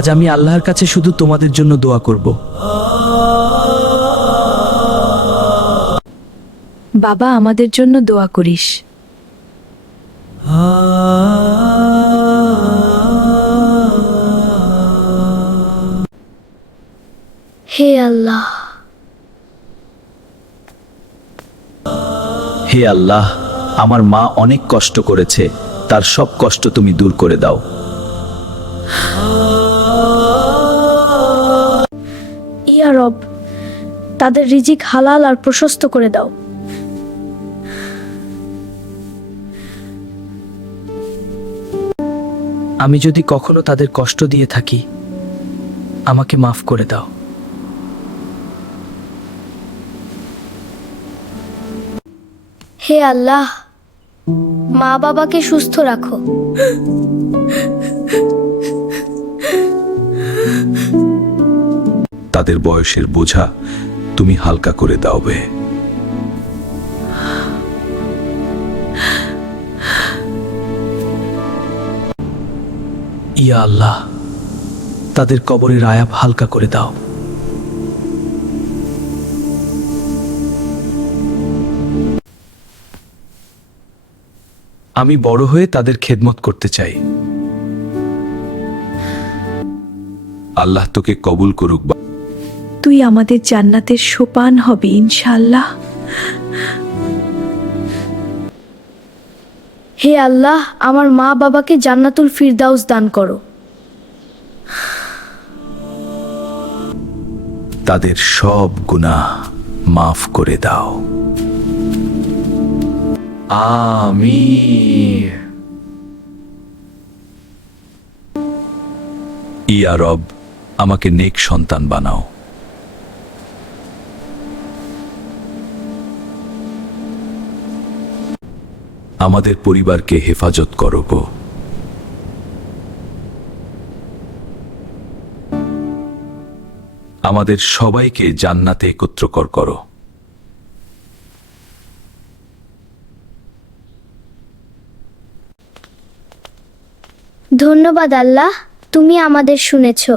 আজ আমি আল্লাহর কাছে শুধু তোমাদের জন্য দোয়া করব। বাবা, আমাদের জন্য দোয়া করিস। হে আল্লাহ, হে আল্লাহ, আমার মা অনেক কষ্ট করেছে, তার সব কষ্ট তুমি দূর করে দাও। ইয়া রব, তাদের রিজিক হালাল আর প্রশস্ত করে দাও। আমি যদি কখনো তাদের কষ্ট দিয়ে থাকি, আমাকে মাফ করে দাও। হে আল্লাহ, মা বাবাকে সুস্থ রাখো। তাদের বয়সের বোঝা তুমি হালকা করে দাওবে। ইয়া আল্লাহ, তাদের কবরের আয়াব হালকা করে দাও। আমি বড় হয়ে তাদের খেদমত করতে চাই। আল্লাহ তোকে কবুল করুক। তুই আমাদের জান্নাতের সোপান হবি ইনশাআল্লাহ। হে আল্লাহ, আমার মা বাবাকে জান্নাতুল ফিরদাউস দান করো। তাদের সব গুনাহ মাফ করে দাও। আমিন। ইয়া রব, আমাকে নেক সন্তান বানাও। আমাদের পরিবারকে হেফাজত করো গো। আমাদের সবাইকে জান্নাতে একত্রকর করো। ধন্যবাদ আল্লাহ, তুমি আমাদের শুনেছো।